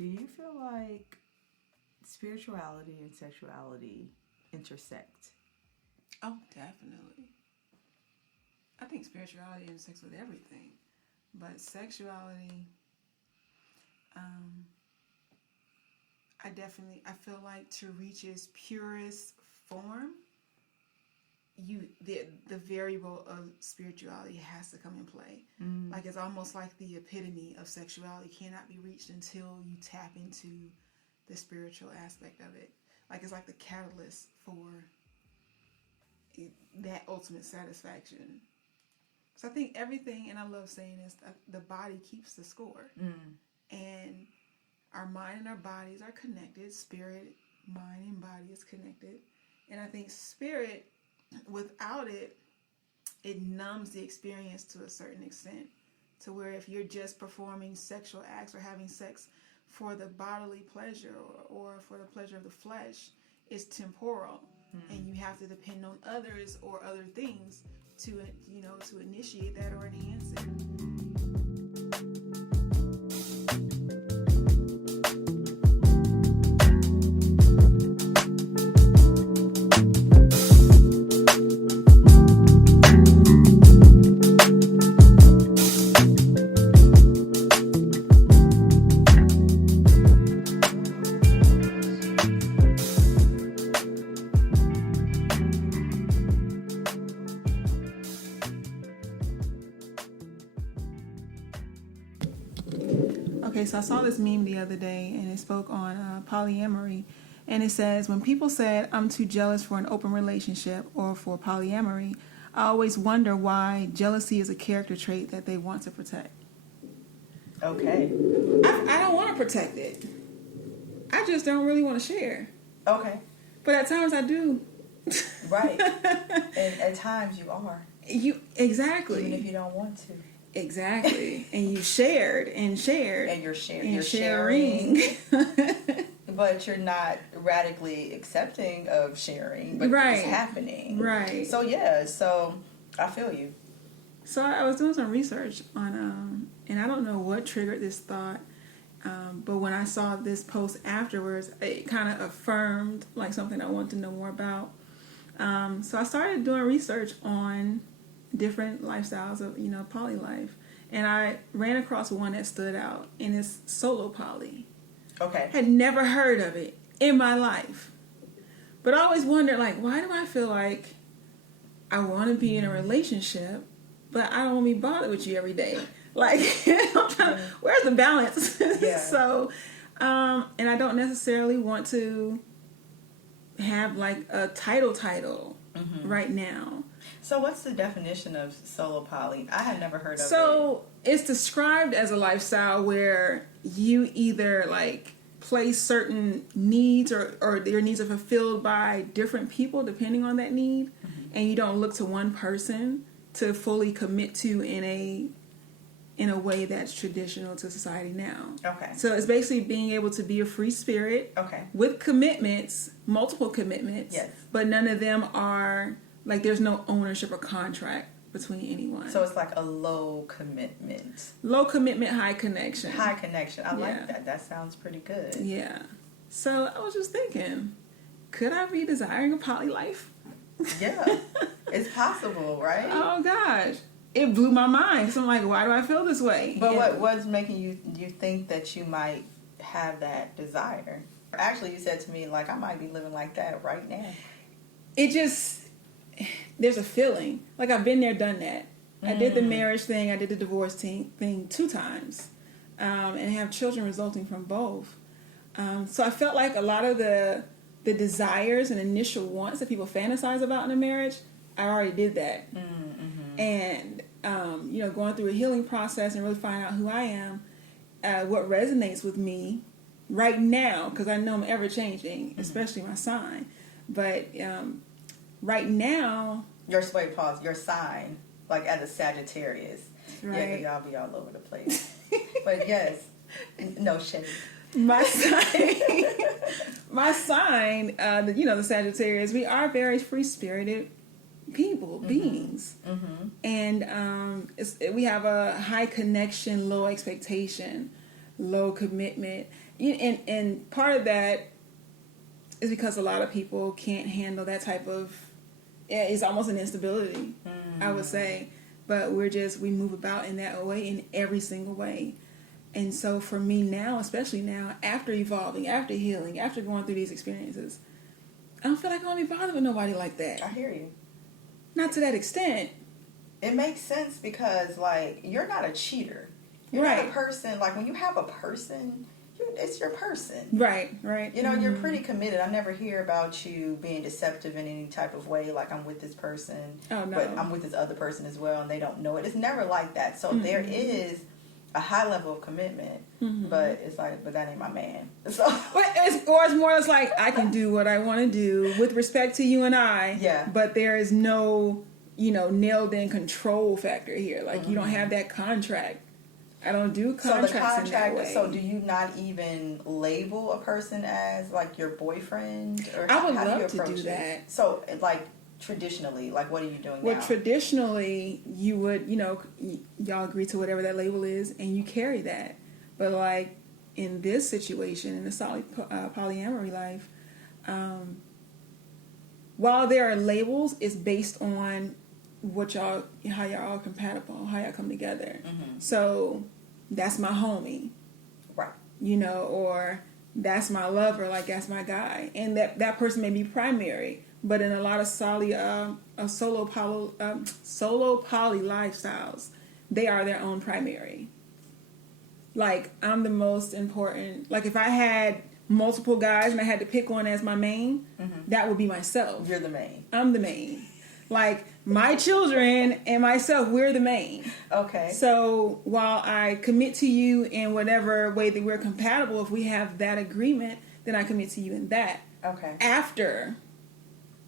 Do you feel like spirituality and sexuality intersect? Oh, definitely. I think spirituality intersects with everything, but sexuality, I feel like to reach its purest form, the variable of spirituality has to come in play. Like it's almost like the epitome of sexuality cannot be reached until you tap into the spiritual aspect of it. Like it's like the catalyst for that ultimate satisfaction. So I think everything, and I love saying this, the body keeps the score. And our mind and our bodies are connected. Spirit, mind, and body is connected. And I think spirit, without it, it numbs the experience to a certain extent. To where if you're just performing sexual acts or having sex for the bodily pleasure or for the pleasure of the flesh, it's temporal. And you have to depend on others or other things to initiate that or enhance it. Okay, so I saw this meme the other day, and it spoke on polyamory. And it says, when people said, I'm too jealous for an open relationship or for polyamory, I always wonder why jealousy is a character trait that they want to protect. Okay. I don't want to protect it. I just don't really want to share. Okay. But at times I do. Right. And at times you are. Exactly. Even if you don't want to. Exactly. And you shared. And you're sharing. But you're not radically accepting of sharing, but it's happening. Right. So yeah, I feel you. So I was doing some research on, and I don't know what triggered this thought, but when I saw this post afterwards, it kind of affirmed like something I wanted to know more about. So I started doing research on different lifestyles of, poly life. And I ran across one that stood out, and it's solo poly. Okay. Had never heard of it in my life. But I always wondered, why do I feel like I want to be in a relationship, but I don't want to be bothered with you every day? I'm trying to, where's the balance? Yeah. So, and I don't necessarily want to have a title right now. So what's the definition of solo poly? I have never heard of it. So it's described as a lifestyle where you either place certain needs or your needs are fulfilled by different people depending on that need, and you don't look to one person to fully commit to in a way that's traditional to society now. Okay. So it's basically being able to be a free spirit. Okay. With commitments, multiple commitments. Yes. But none of them are there's no ownership or contract between anyone. So it's like a low commitment. Low commitment, high connection. High connection. I like that. That sounds pretty good. Yeah. So I was just thinking, could I be desiring a poly life? Yeah. It's possible, right? Oh gosh. It blew my mind. So I'm like, why do I feel this way? But what's making you think that you might have that desire? Actually, you said to me, I might be living like that right now. It just, there's a feeling. I've been there, done that. I did the marriage thing. I did the divorce thing 2 times. And have children resulting from both. So I felt like a lot of the desires and initial wants that people fantasize about in a marriage, I already did that. And, going through a healing process and really finding out who I am, what resonates with me right now, because I know I'm ever changing, especially my sign. But right now... Your sign, as a Sagittarius. Right. Yeah, y'all be all over the place. But yes, no shade. My sign, the Sagittarius, we are very free-spirited people, beings. And we have a high connection, low expectation, low commitment. and part of that is because a lot of people can't handle that type of, it's almost an instability, I would say. But we move about in that way, in every single way. And so for me now, especially now, after evolving, after healing, after going through these experiences, I don't feel like I want to be bothered with nobody like that. I hear you. Not to that extent. It makes sense because, like, you're not a cheater. You're not a person, like, when you have a person, it's your person. Right. You know, you're pretty committed. I never hear about you being deceptive in any type of way, like, I'm with this person, but I'm with this other person as well, and they don't know it. It's never like that. So there is a high level of commitment, but it's like, but that ain't my man. So, it's more it's like, I can do what I want to do with respect to you and I, but there is no, nailed in control factor here. Like, you don't have that contract. I don't do contracts in that way. So do you not even label a person as, like, your boyfriend? Or I would how do you love to approach do that. So, like, traditionally, like, what are you doing now? Well, traditionally, you would, y'all agree to whatever that label is, and you carry that. But, like, in this situation, in the solid polyamory life, while there are labels, it's based on how y'all are compatible, how y'all come together. So that's my homie, right? Or that's my lover, like that's my guy, and that person may be primary. But in a lot of solo poly lifestyles, they are their own primary. Like, I'm the most important. Like, if I had multiple guys and I had to pick one as my main, that would be myself. You're the main. I'm the main. Like, my children and myself, we're the main. Okay. So while I commit to you in whatever way that we're compatible, if we have that agreement, then I commit to you in that. Okay. After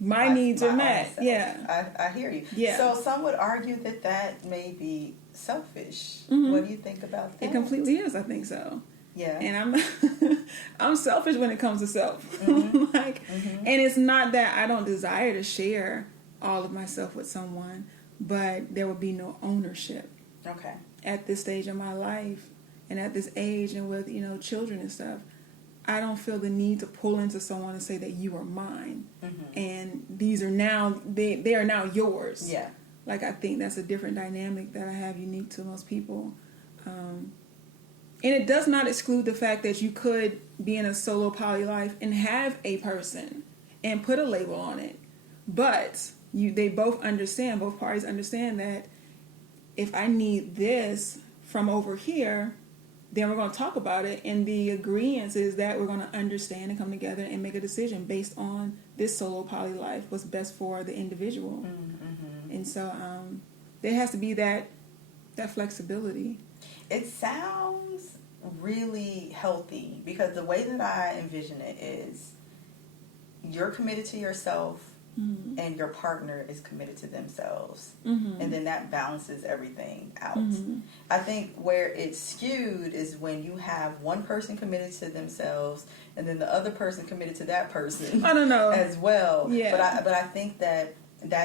my needs are met. Yeah. I hear you. Yeah. So some would argue that may be selfish. What do you think about that? It completely is. I think so. Yeah. And I'm selfish when it comes to self. And it's not that I don't desire to share all of myself with someone, but there will be no ownership. Okay. At this stage of my life and at this age and with, children and stuff, I don't feel the need to pull into someone and say that you are mine. And these are now, they are now yours. Yeah. Like, I think that's a different dynamic that I have unique to most people. And it does not exclude the fact that you could be in a solo poly life and have a person and put a label on it. But both parties understand that if I need this from over here, then we're going to talk about it. And the agreement is that we're going to understand and come together and make a decision based on this solo poly life, what's best for the individual. And so there has to be that flexibility. It sounds really healthy because the way that I envision it is you're committed to yourself and your partner is committed to themselves. And then that balances everything out. I think where it's skewed is when you have one person committed to themselves and then the other person committed to that person. I don't know. As well. Yeah. But I think that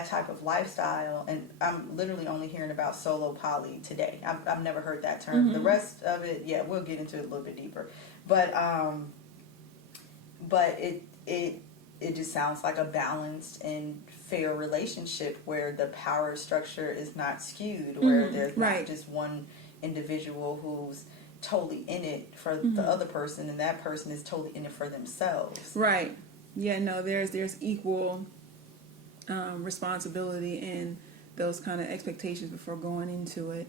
type of lifestyle, and I'm literally only hearing about solo poly today. I've never heard that term. The rest of it, we'll get into it a little bit deeper. But it just sounds like a balanced and fair relationship where the power structure is not skewed, where there's not just one individual who's totally in it for the other person and that person is totally in it for themselves. Right. Yeah, no, there's equal responsibility and those kind of expectations before going into it.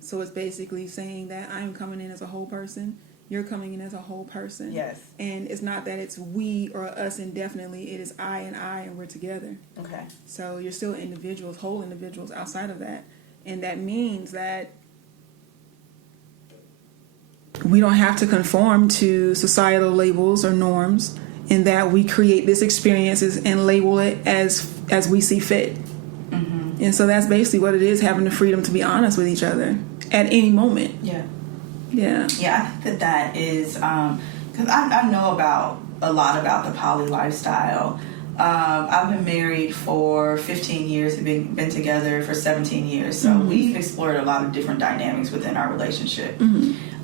So it's basically saying that I'm coming in as a whole person, you're coming in as a whole person. Yes. And it's not that it's we or us indefinitely, it is I and we're together. Okay. So you're still individuals, whole individuals outside of that. And that means that we don't have to conform to societal labels or norms, in that we create these experiences and label it as we see fit. And so that's basically what it is, having the freedom to be honest with each other at any moment. Yeah. Yeah. Yeah, I think that is, because I know a lot about the poly lifestyle. I've been married for 15 years, and been together for 17 years. So we've explored a lot of different dynamics within our relationship.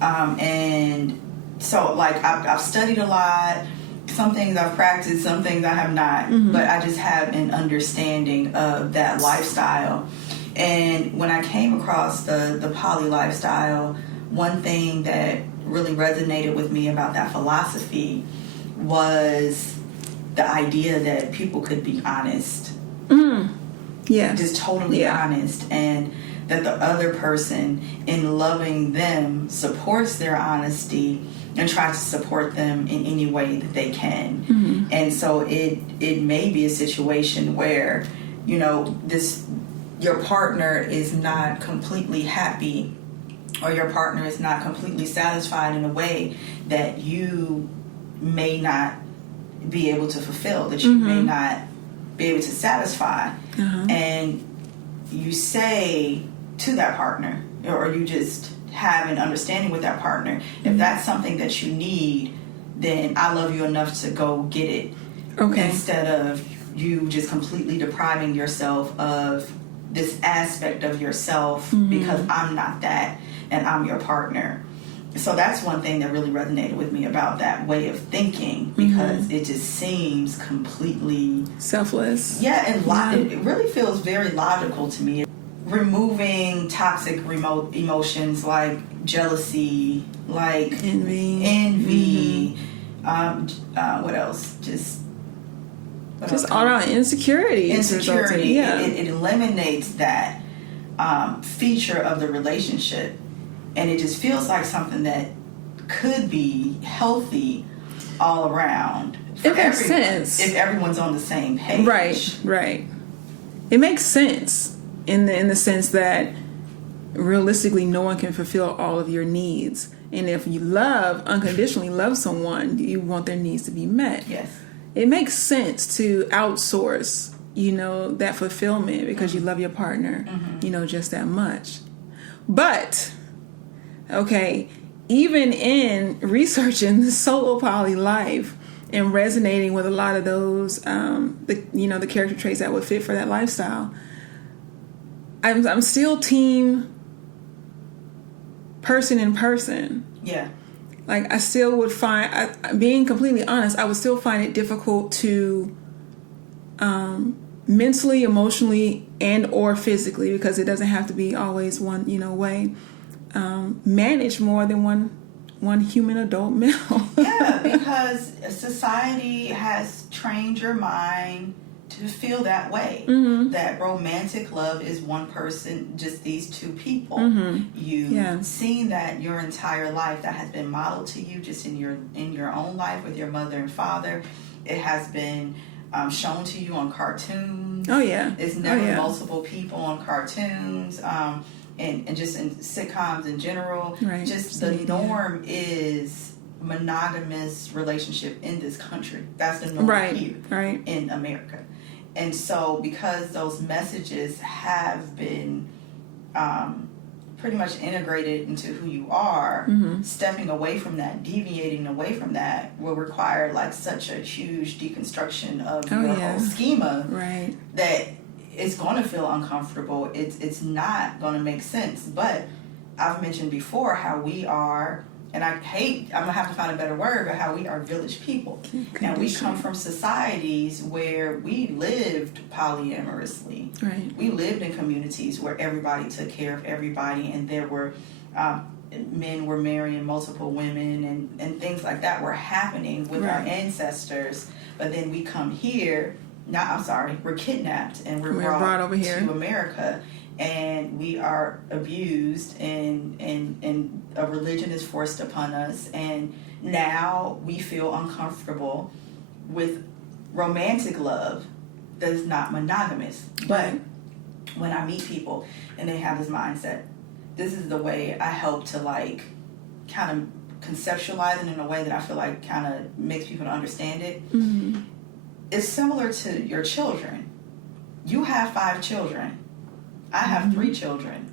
And So, like, I've studied a lot. Some things I've practiced, some things I have not. But I just have an understanding of that lifestyle. And when I came across the poly lifestyle, one thing that really resonated with me about that philosophy was the idea that people could be honest. Yeah. Just totally honest. And that the other person, in loving them, supports their honesty and tries to support them in any way that they can. And so it may be a situation where, you know, your partner is not completely happy, or your partner is not completely satisfied in a way that you may not be able to fulfill, that you may not be able to satisfy. And you say to that partner, or you just have an understanding with that partner, if that's something that you need, then I love you enough to go get it. Okay. Instead of you just completely depriving yourself of this aspect of yourself because I'm not that and I'm your partner. So that's one thing that really resonated with me about that way of thinking, because it just seems completely selfless. Yeah, and it really feels very logical to me. Removing toxic emotions like jealousy, like envy. What else? Just all around insecurity. Insecurity. It eliminates that feature of the relationship, and it just feels like something that could be healthy all around. It makes sense if everyone's on the same page. Right. It makes sense in the sense that realistically, no one can fulfill all of your needs, and if you unconditionally love someone, you want their needs to be met. Yes. It makes sense to outsource, that fulfillment because you love your partner, just that much. But, okay, even in researching the solo poly life and resonating with a lot of those, the character traits that would fit for that lifestyle, I'm still team person in person. Yeah. Like, I still would find, being completely honest, I would still find it difficult to mentally, emotionally, and or physically, because it doesn't have to be always one, way, manage more than one human adult male. Yeah, because society has trained your mind to feel that way. That romantic love is one person, just these two people. You've seen that your entire life. That has been modeled to you just in your own life with your mother and father. It has been shown to you on cartoons. Oh yeah. It's never multiple people on cartoons. And just in sitcoms in general. Right. Just the norm is monogamous relationship in this country. That's the norm here in America. And so because those messages have been pretty much integrated into who you are, stepping away from that, deviating away from that will require like such a huge deconstruction of your whole schema that it's going to feel uncomfortable. It's not going to make sense. But I've mentioned before how we are, and I'm going to have to find a better word, but how we are village people. And we come from societies where we lived polyamorously. Right. We lived in communities where everybody took care of everybody, and there were men were marrying multiple women, and things like that were happening with our ancestors. But then we come here, we're kidnapped and we're brought over here to America. And we are abused, and a religion is forced upon us, and now we feel uncomfortable with romantic love that is not monogamous. But when I meet people and they have this mindset, this is the way I help to like kind of conceptualize it in a way that I feel like kind of makes people understand it. It's similar to your children. You have 5 children. I have 3 children.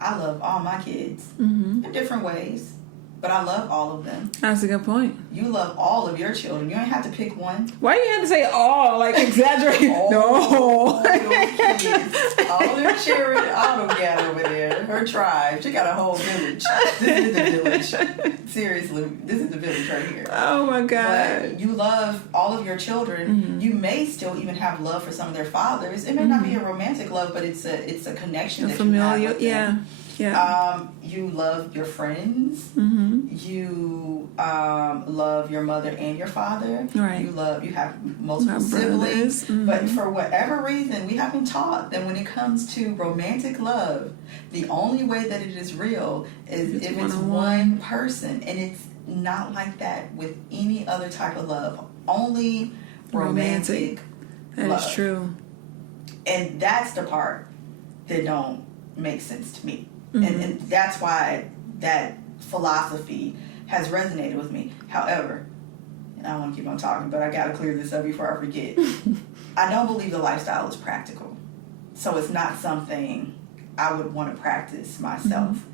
I love all my kids in different ways, but I love all of them. That's a good point. You love all of your children. You don't have to pick one. Why do you have to say all? Like, exaggerate? No. All your kids. All their children. Autumn got over there. her tribe. She got a whole village. This is the village. Seriously, this is the village right here. Oh my God. But you love all of your children. You may still even have love for some of their fathers. It may not be a romantic love, but it's a connection that familial, you have with them. Yeah. You love your friends. You love your mother and your father. Right. You have multiple siblings. But for whatever reason, we have been taught that when it comes to romantic love, the only way that it is real is if it's one person. And it's not like that with any other type of love. Only romantic That love. is true. And that's the part that don't make sense to me. And that's why that philosophy has resonated with me. However, and I don't want to keep on talking, but I got to clear this up before I forget. I don't believe the lifestyle is practical. So it's not something I would want to practice myself.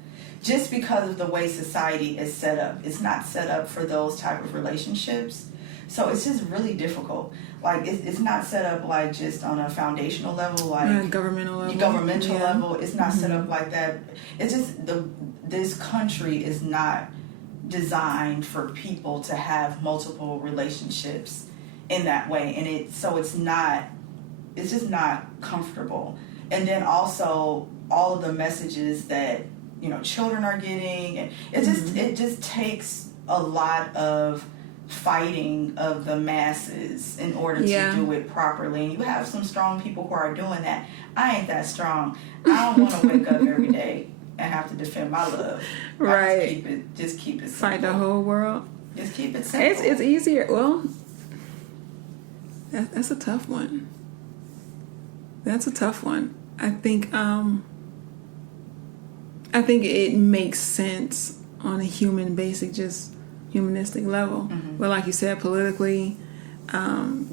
Just because of the way society is set up. It's not set up for those type of relationships. So it's just really difficult. Like, it's not set up like just on a foundational level, like governmental level. Level. It's not set up like that. It's just this country is not designed for people to have multiple relationships in that way, and it's just not comfortable. And then also all of the messages that children are getting, and it just takes a lot of fighting of the masses in order to do it properly. And you have some strong people who are doing that. I ain't that strong. I don't want to wake up every day and have to defend my love. Right. Just keep it simple. Fight the whole world. Just keep it simple. It's easier. Well, that's a tough one. That's a tough one. I think it makes sense on a humanistic level. But like you said, politically,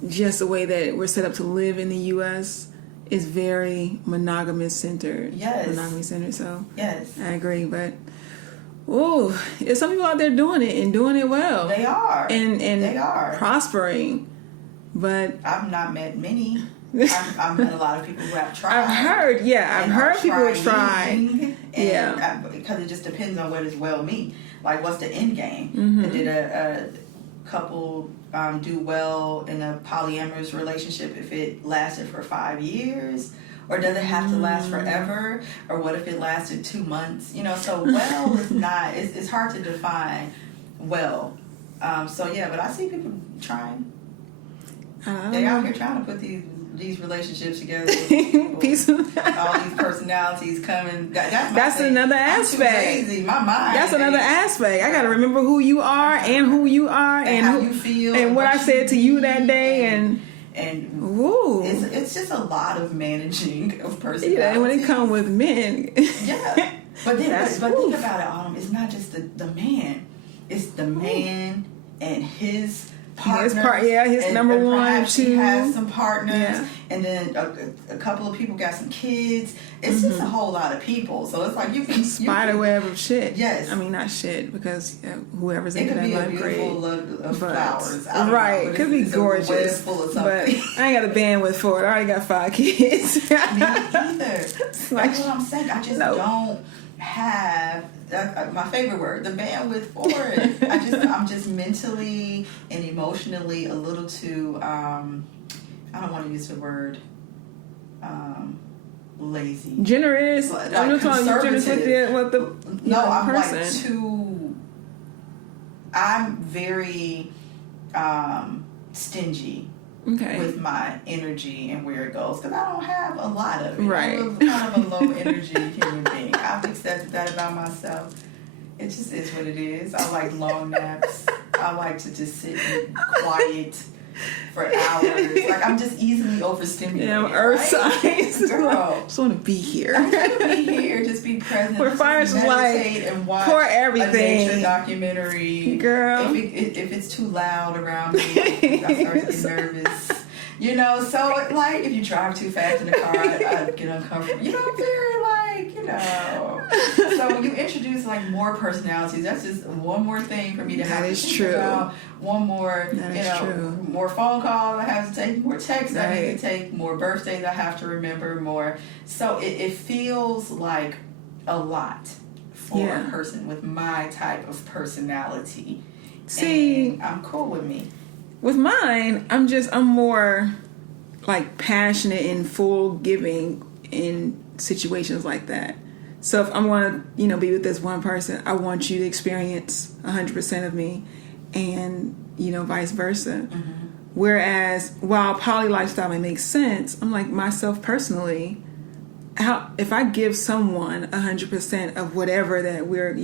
just the way that we're set up to live in the U.S. is very monogamous centered. Yes. Monogamy centered. So yes, I agree. But there's some people out there doing it and doing it well. They are. And they are prospering. But I've not met many. I've met a lot of people who have tried. I've heard people who tried. Because it just depends on what does well mean. Like, what's the end game? Did a couple do well in a polyamorous relationship if it lasted for 5 years? Or does it have to last forever? Or what if it lasted 2 months? So well is not, it's hard to define well. But I see people trying. They out here trying to put these relationships together. Peace. All these personalities coming. That's another aspect. I'm too crazy. My mind. That's another aspect. I got to remember who you are and who you are and how you feel and what I said to you that day and it's just a lot of managing of personalities. Yeah, and when it comes with men. Yeah. But think about it, Autumn. It's not just the man. It's the man and his partner. His number one, two. He has some partners, and then a couple of people got some kids. It's just a whole lot of people. So it's like you can spider web of shit. Yes, I mean not shit because whoever's it into could that be a life beautiful great. of flowers, Right? It could be gorgeous, full of but I ain't got the bandwidth for it. I already got 5 kids. Me either. That's what I'm saying. I just don't have my favorite word, the bandwidth for it. I'm just mentally and emotionally a little too I don't want to use the word lazy, generous. Like I'm not talking generous with the I'm person. like too. I'm very stingy. Okay. With my energy and where it goes, because I don't have a lot of it. Right. I'm kind of a low energy human being. I've accepted that about myself. It just is what it is. I like long naps. I like to just sit and quiet for hours. Like, I'm just easily overstimulated. Yeah, I'm earth signs. Girl. Just want to be here. I just want to be here. Just be present. Where Fire's like, and watch pour everything. a nature documentary. Girl. If it's too loud around me, I start to get nervous. So like if you drive too fast in the car, I get uncomfortable. I'm very So when you introduce like more personalities, that's just one more thing for me to have to think about. One more, more phone calls I have to take, more texts I need to take, more birthdays I have to remember, more. So it feels like a lot for Yeah. a person with my type of personality. See, and I'm cool with me. with mine, I'm more like passionate and full giving in situations like that. So if I'm going to, be with this one person, I want you to experience 100% of me, and, vice versa. Mm-hmm. Whereas while poly lifestyle may make sense, I'm like, myself personally, if I give someone 100% of whatever that we're,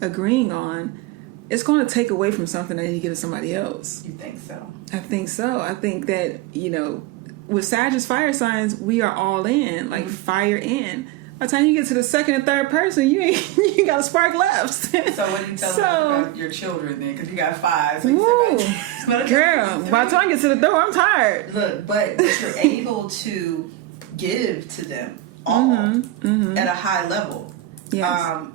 agreeing on, it's going to take away from something I need to give to somebody else. You think so? I think so. I think that, with Sagittarius fire signs, we are all in, like fire in. By the time you get to the second and third person, you got a spark left. So what do you tell them about your children then? Because you got 5. So you said girl, by the time I get to the door, I'm tired. Look, but you're able to give to them all at a high level. Yes.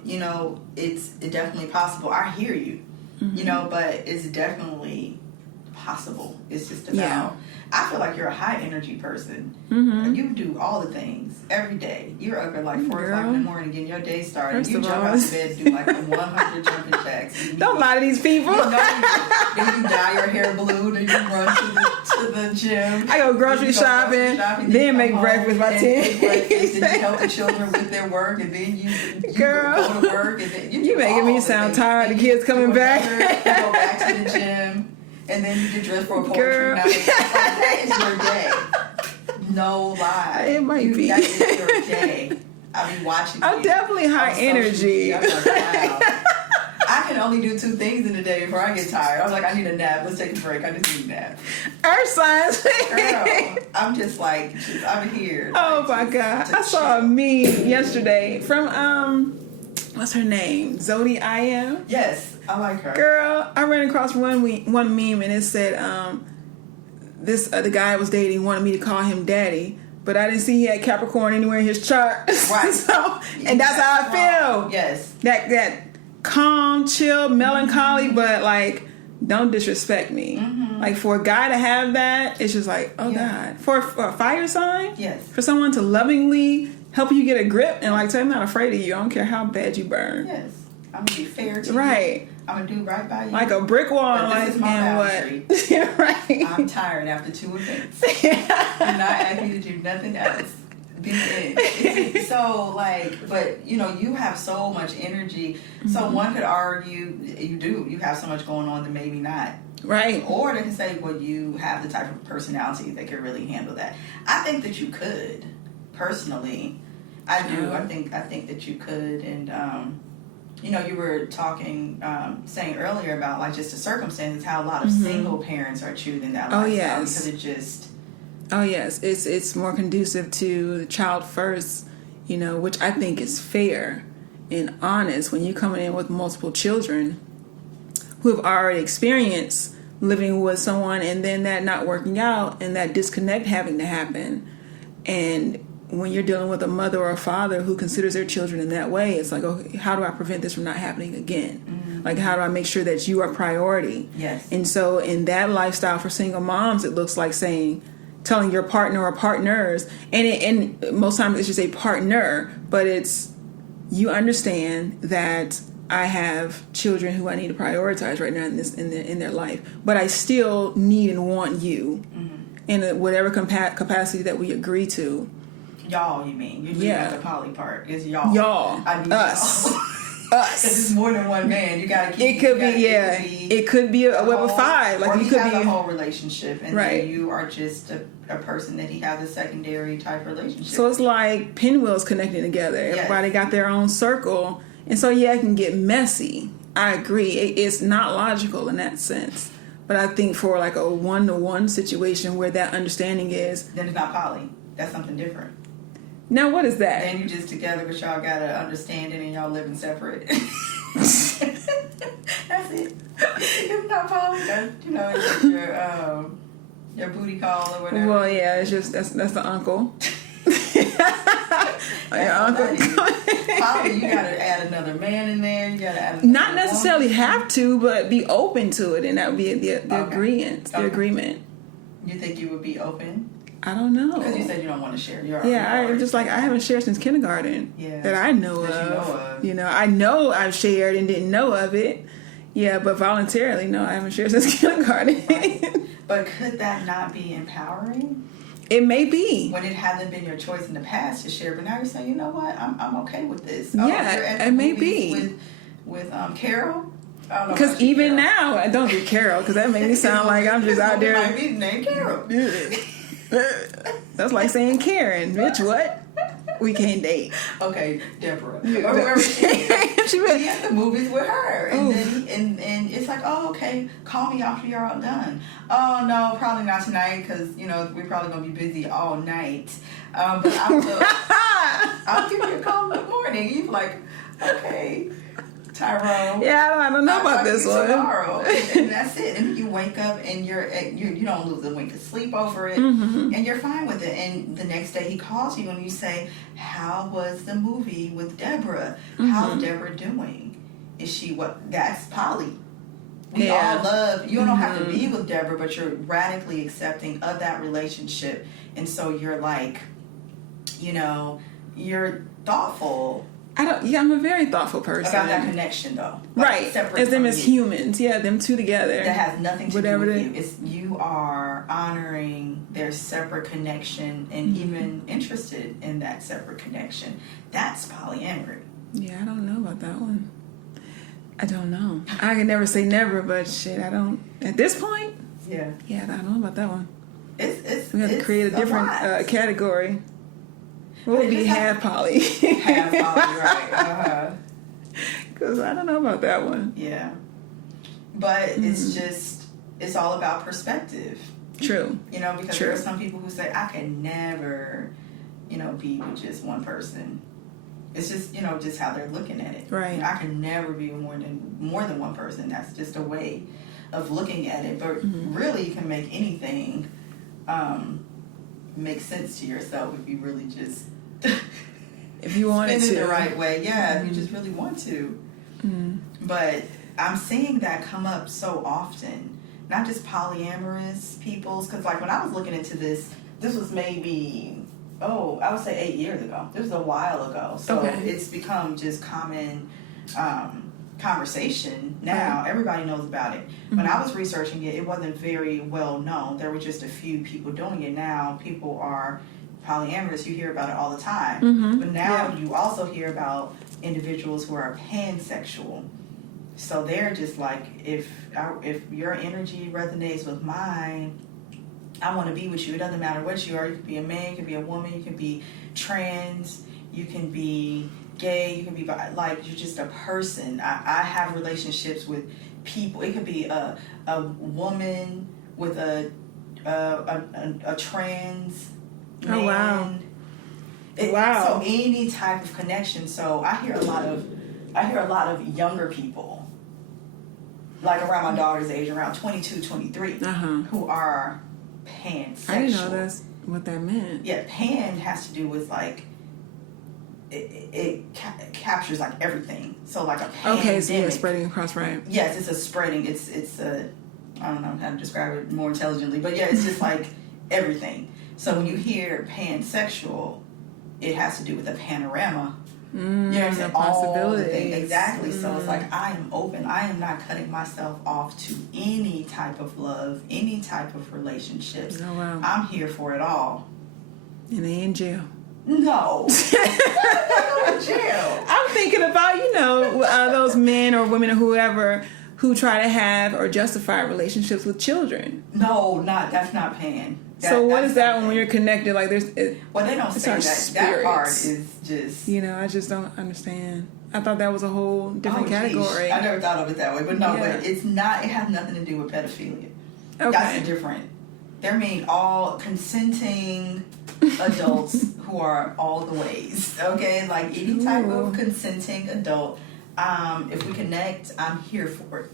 It's definitely possible. I hear you, but it's definitely possible. It's just about, I feel like you're a high energy person. You do all the things every day. You're up at like 4 o'clock in the morning getting your day started. First You of jump all, out of bed and do like 100 jumping jacks. Don't lie to these people. Then you dye your hair blue. Then you run to the gym. I go grocery shopping, then make breakfast by 10. Then you help the children with their work, and then you Girl, go to work. And then you making me sound tired. The kids coming back. You go back to the gym, and then you get dressed for a poetry Girl. night. That is your day. No lie. It might be. That is your day. I be watching. I'm definitely high energy. I'm like, wow. I can only do 2 things in a day before I get tired. I was like, I need a nap. Let's take a break. I just need a nap. Earth signs. Girl, I'm just like, I'm here. Oh my God. I saw a meme yesterday from, what's her name? Zodi I Am? Yes, I like her. Girl, I ran across one meme and it said, the guy I was dating wanted me to call him daddy, but I didn't see he had Capricorn anywhere in his chart. Right. And that's how I feel. Yes. That calm, chill, melancholy, but like, don't disrespect me. Like, for a guy to have that, it's just like, oh God. For a fire sign, yes. For someone to lovingly help you get a grip and like, say, I'm not afraid of you. I don't care how bad you burn. Yes. I'm gonna be fair to you. Right. I'm gonna do right by you. Like a brick wall. But Like, this is my and boundary. what? Yeah, right. I'm tired after 2 events. Do not ask me to do nothing else. Be in. So, like, but you have so much energy. So one could argue you have so much going on that maybe not. Right. Or they can say, well, you have the type of personality that could really handle that. I think that you could, personally. I do. I think that you could. And you were talking, saying earlier about like just the circumstances, how a lot of single parents are choosing that lifestyle because it just. Oh yes, it's more conducive to the child first, which I think is fair and honest when you're coming in with multiple children who have already experienced living with someone and then that not working out and that disconnect having to happen. And when you're dealing with a mother or a father who considers their children in that way, it's like, okay, how do I prevent this from not happening again? Like, how do I make sure that you are priority? Yes. And so in that lifestyle for single moms, it looks like telling your partner or partners, and most times it's just a partner, but it's, you understand that I have children who I need to prioritize right now in their life, but I still need and want you in whatever capacity that we agree to. Y'all, you mean? You leave out the poly part. It's y'all. Y'all. I need us. Y'all. Us. Because it's more than one man. You gotta keep. It could be, it could be a web of 5. Like, or you he could has be a whole relationship, and right. then you are just a person that he has a secondary type relationship. So it's like pinwheels connecting together. Everybody got their own circle, and so it can get messy. I agree. It's not logical in that sense, but I think for like a 1-to-1 situation where that understanding is, then it's not poly. That's something different. Now, what is that? Then you just together, but y'all got to understand it and y'all living separate. That's it. It's not poly. That's, it's your booty call or whatever. Well, yeah, it's just, that's the uncle. Your uncle. Poly, you got to add another man in there. You got to add not necessarily have to, but be open to it, and that would be the agreement. The agreement. You think you would be open? I don't know. Because you said you don't want to share. I'm just like, I haven't shared since kindergarten. Yeah. That I know of. You know, I know I've shared and didn't know of it. Yeah, but voluntarily, no, I haven't shared since kindergarten. Right. But could that not be empowering? It may be. When it hasn't been your choice in the past to share, but now you're saying, you know what, I'm okay with this. Yeah, it may be. With Carol? Because even now, I don't do Carol, because that made me sound like I'm just out there. Might be named Carol. That's like saying Karen. Bitch, what? We can't date. Okay, Deborah. Or whoever she is. He has the movies with her. And then and it's like, oh, okay, call me after you're all done. Oh, no, probably not tonight because, you know, we're probably going to be busy all night. But I'll give you a call in the morning. You're like, okay, Tyrone. Yeah, I don't know about this one. Tomorrow. And that's it. And you wake up and you don't lose a wink of sleep over it. Mm-hmm. And you're fine with it. And the next day he calls you and you say, how was the movie with Deborah? Mm-hmm. How's Deborah doing? Is she what? That's Polly. We all love, you don't have to be with Deborah, but you're radically accepting of that relationship. And so you're like, you know, you're thoughtful. I'm a very thoughtful person. About that connection, though. Right. As them as humans. Yeah, them two together. That has nothing to do with you. It's, you are honoring their separate connection and even interested in that separate connection. That's polyamory. Yeah, I don't know about that one. I don't know. I can never say never, but shit, I don't. At this point, yeah, I don't know about that one. We have to create a different category. What would be half poly? Half poly, right? Because I don't know about that one. Yeah, but it's all about perspective. True. You know, because there are some people who say I can never, you know, be with just one person. It's just, you know, just how they're looking at it. Right. You know, I can never be more than one person. That's just a way of looking at it. But really, you can make anything make sense to yourself if you really just if you want spin it it the right way. Yeah, if you just really want to. But I'm seeing that come up so often. Not just polyamorous peoples. Because, like, when I was looking into this was maybe... I would say 8 years ago. This was a while ago. So it's become just common conversation now. Everybody knows about it. When I was researching it, it wasn't very well known. There were just a few people doing it. Now people are polyamorous. You hear about it all the time. But now you also hear about individuals who are pansexual. So they're just like, if your energy resonates with mine, I want to be with you. It doesn't matter what you are. You can be a man, you can be a woman, you can be trans, you can be gay, you can be like, you're just a person. I have relationships with people. It could be a woman with a trans man. Wow. So any type of connection. So I hear a lot of younger people, like around my daughter's age, around 22, 23, who are pansexual. I didn't know that's what that meant. Yeah, pan has to do with like it captures like everything. So like a pandemic. Okay, so spreading across, right? Yes, it's a spreading. It's a, I don't know how to describe it more intelligently, but yeah, it's just like everything. So when you hear pansexual, it has to do with a panorama. You know what I'm saying? All the things. Exactly. So it's like, I am open. I am not cutting myself off to any type of love, any type of relationships. Oh, wow. I'm here for it all. And they in jail. No. They're in jail. I'm thinking about, those men or women or whoever who try to have or justify relationships with children. No, that's not pan. So what is that when you're connected? Like well, they don't say that. Spirits. That part is just... I just don't understand. I thought that was a whole different category. Geez. I never thought of it that way. But no, but it's not... It has nothing to do with pedophilia. Okay. That's different. They mean all consenting adults who are all the ways. Okay? Like any type of consenting adult. If we connect, I'm here for it.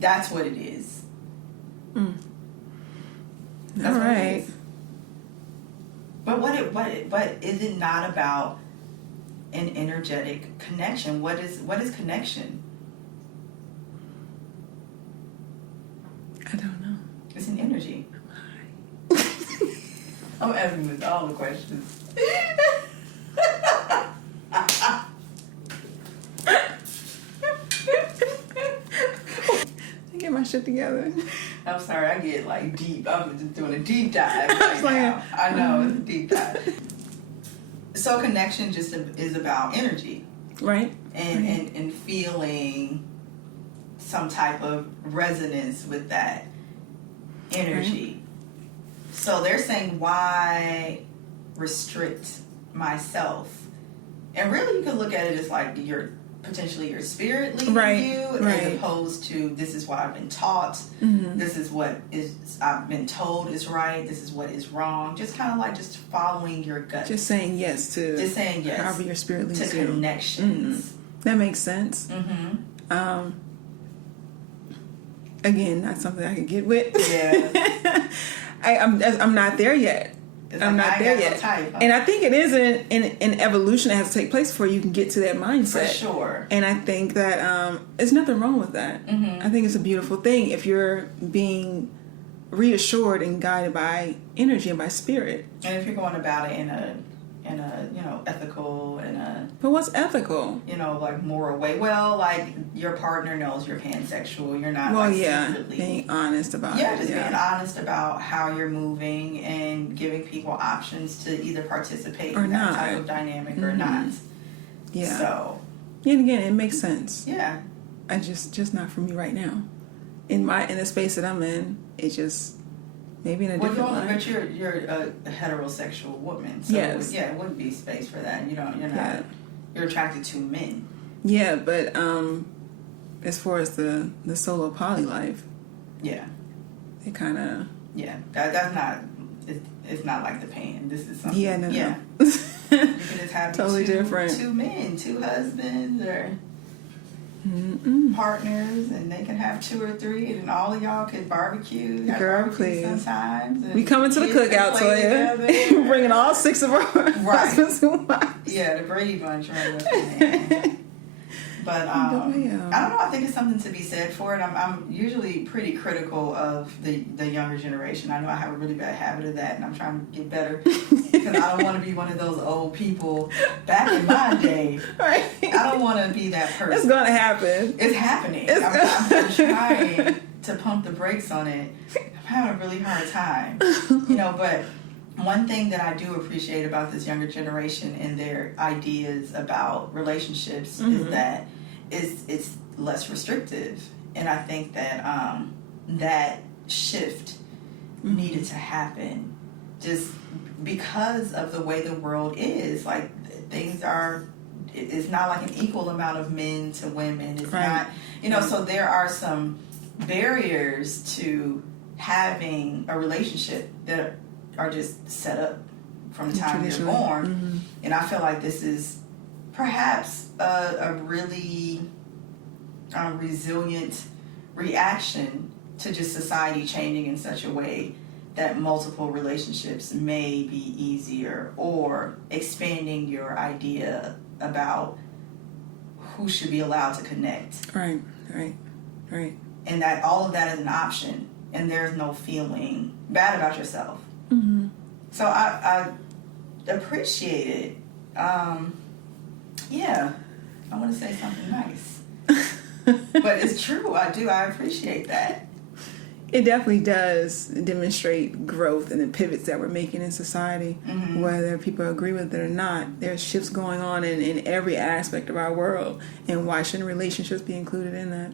That's what it is. All right. But what is it not about an energetic connection? What is connection? I don't know. It's an energy. I'm asking this all the questions. Get my shit together. I'm sorry, I get like deep. I'm just doing a deep dive right like, now. I know, it's a deep dive. So connection just is about energy. Right. And feeling some type of resonance with that energy. Right. So they're saying, why restrict myself? And really you could look at it as like potentially your spirit leading you, as opposed to this is what I've been taught, this is what I've been told is right, this is what is wrong. Just kind of like just following your gut. Just saying yes to however your spirit leads to you. Connections. That makes sense. Again, not something I could get with. Yeah. I'm not there yet. I'm not there yet. Type, huh? And I think it is an evolution that has to take place before you can get to that mindset. For sure. And I think that there's nothing wrong with that. I think it's a beautiful thing if you're being reassured and guided by energy and by spirit. And if you're going about it in a ethical But what's ethical? Like moral way. Well, like your partner knows you're pansexual. You're not secretly being honest about it. Yeah, being honest about how you're moving and giving people options to either participate in that type of dynamic or not. Yeah. So. And again, it makes sense. Yeah. I just not for me right now. In the space that I'm in, it just. Maybe in a different life. But you're a heterosexual woman, so yes. It wouldn't be space for that. You're not. You're attracted to men. Yeah, but as far as the solo poly life, yeah, it kind of that's not. It's not like the pan. This is something. Yeah, no. You can just have totally different. 2 men, 2 husbands, or. Partners, and they can have 2 or 3, and all of y'all could barbecue. Girl, please. Sometimes we coming to the cookout, Toya. Bringing all 6 of our husbands and wives. Yeah, the Brady Bunch right up. But I don't know. I think it's something to be said for it. I'm usually pretty critical of the younger generation. I know I have a really bad habit of that, and I'm trying to get better because I don't want to be one of those old people back in my day. Right. I don't want to be that person. It's gonna happen. It's happening. I'm trying to pump the brakes on it. I'm having a really hard time, But one thing that I do appreciate about this younger generation and their ideas about relationships is that it's less restrictive, and I think that that shift needed to happen just because of the way the world is. Like things are, it's not like an equal amount of men to women. It's not, So there are some barriers to having a relationship that are just set up from the time you're born. And I feel like this is perhaps a really resilient reaction to just society changing in such a way that multiple relationships may be easier, or expanding your idea about who should be allowed to connect. Right. And that all of that is an option, and there's no feeling bad about yourself. So I appreciate it. I want to say something nice. But it's true. I do. I appreciate that. It definitely does demonstrate growth and the pivots that we're making in society. Whether people agree with it or not, there's shifts going on in every aspect of our world. And why shouldn't relationships be included in that?